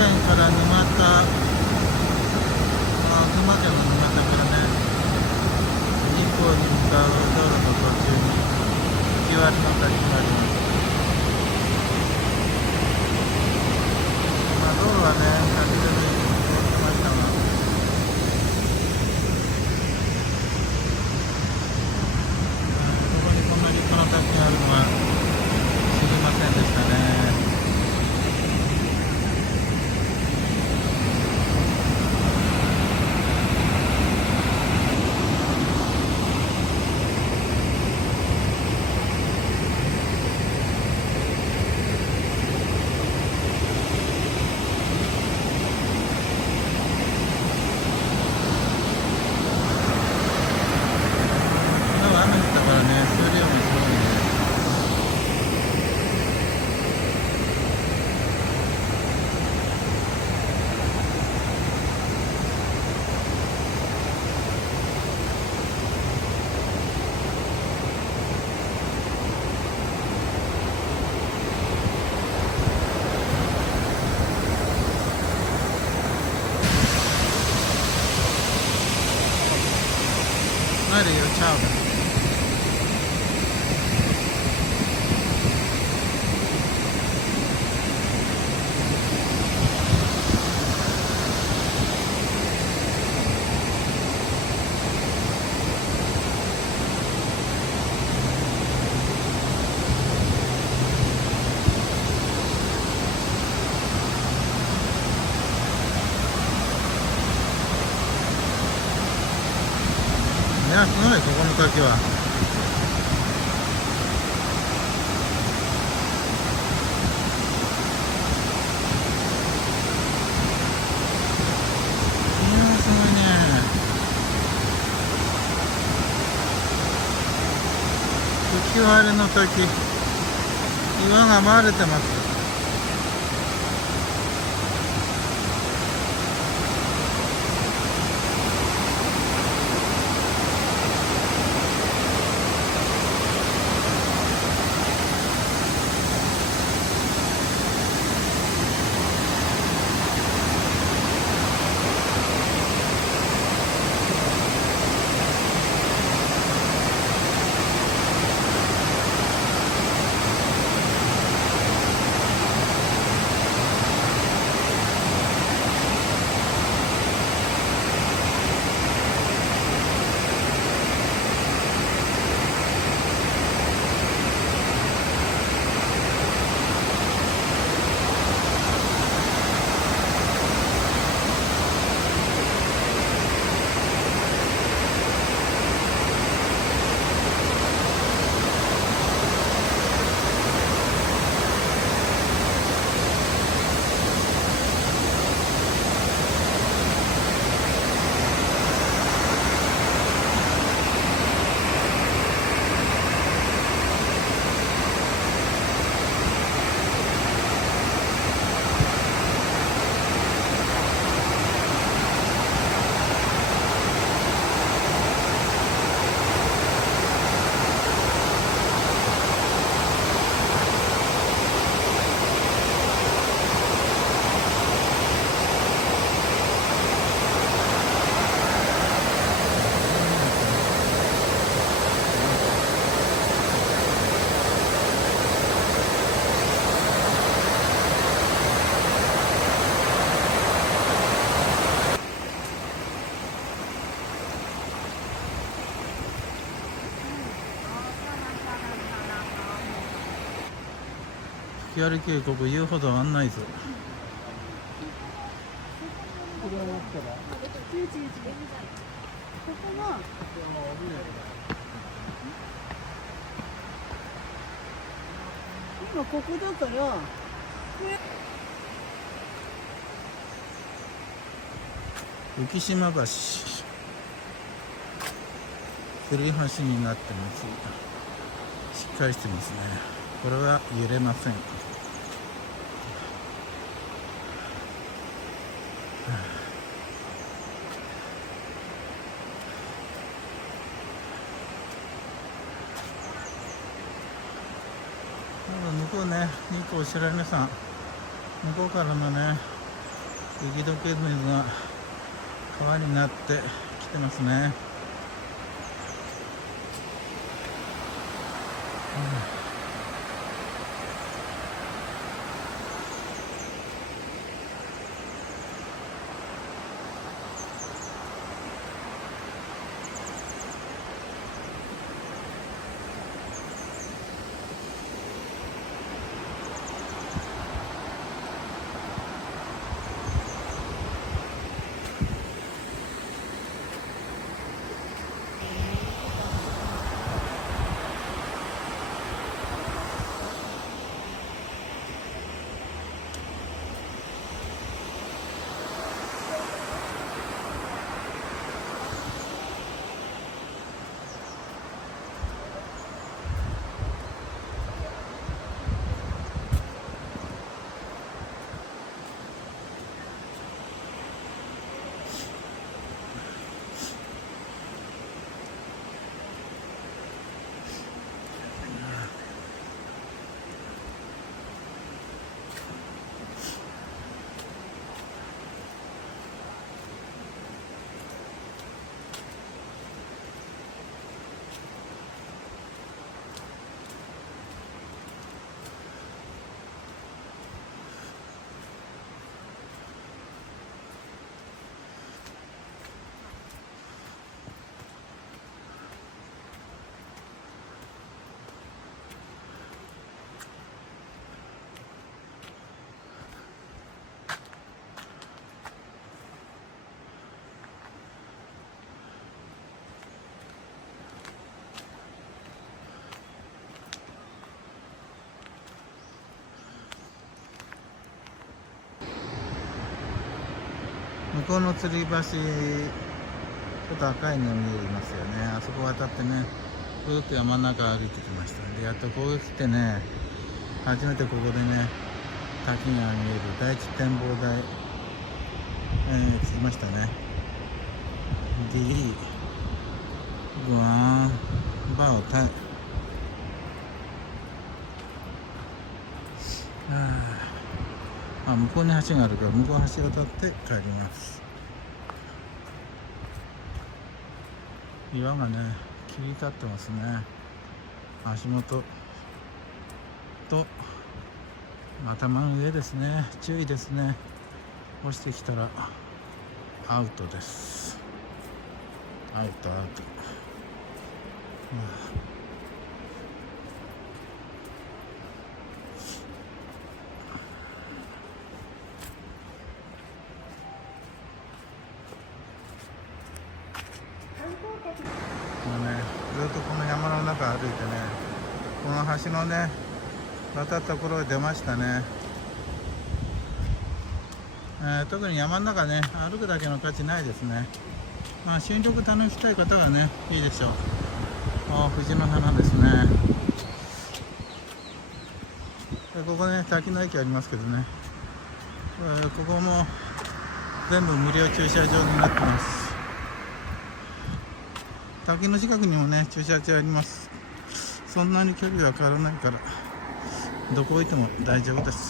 から沼田、群馬県の沼田からね、日光に向かう道路の途中に吹割の滝があります。道路はね、滝でね、凍ってましたが、ここにこんな立派な滝があるのは知りませんでしたね。雨降ったからね、水量もすごいね。マリオちゃうだ。いや、すごい、ここの滝は。いやー、すごいね。吹割の滝、岩が回れてます。吹割渓谷言うほど案内図。今ここだから、浮島橋、吊り橋になってます。しっかりしてますね。これは揺れません。向こうね、日光白根山、向こうからのね、雪解け水が川になってきてますね。向こうの吊り橋、ちょっと赤いの見えますよね。あそこ渡ってね、ずっと山の中歩いてきました。で、やっとここ来てね、初めてここでね、滝が見える第一展望台、着きましたね。D、グワン、バオタイ。向こうに橋があるから向こうの橋を渡って帰ります。岩がね切り立ってますね。足元と頭の上ですね。注意ですね。落ちてきたらアウトです。アウトアウト。もうね、ずっとこの山の中歩いてね、この橋のね渡ったところへ出ましたね。特に山の中ね歩くだけの価値ないですね。まあ新緑楽しみたい方はねいいでしょう。藤の花ですね。でここね滝の駅ありますけどね、ここも全部無料駐車場になってます。滝の近くにもね駐車場あります。そんなに距離は変わらないからどこ置いても大丈夫です。